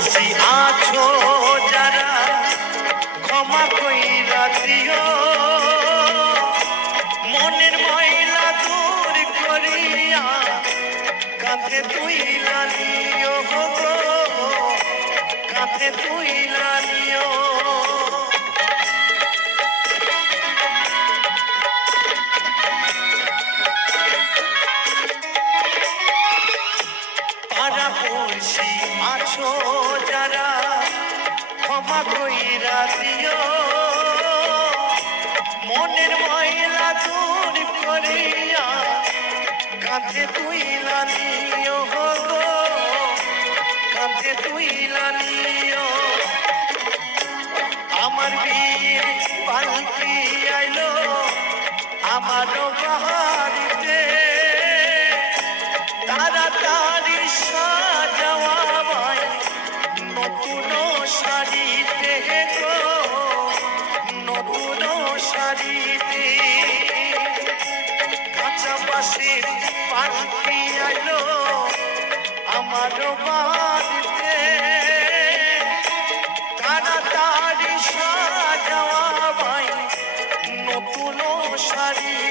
পড়শি আছো যারা ক্ষমা কইরা দিও মনের ময়লা দূর করিয়া কাঁধে তুইলা নিও গো কাঁধে তুইলা নিও পাড়া পড়শি আছো যারা ক্ষমা কইরা দিও মনের ময়লা দূর করিয়া কাঁধে তুইলা নিও গো কাঁধে তুইলা নিও আমার বীর পালকি আইলো আমার বাড়িতে তাড়াতাড়ি সাজাওয়া ভাই নতুন শাড়িতে গো নতুন শাড়িতে কাঁচা বাঁশের পালকি আইলো আমার বাড়িতে তাড়াতাড়ি সাজাওয়া ভাই নতুন শাড়ি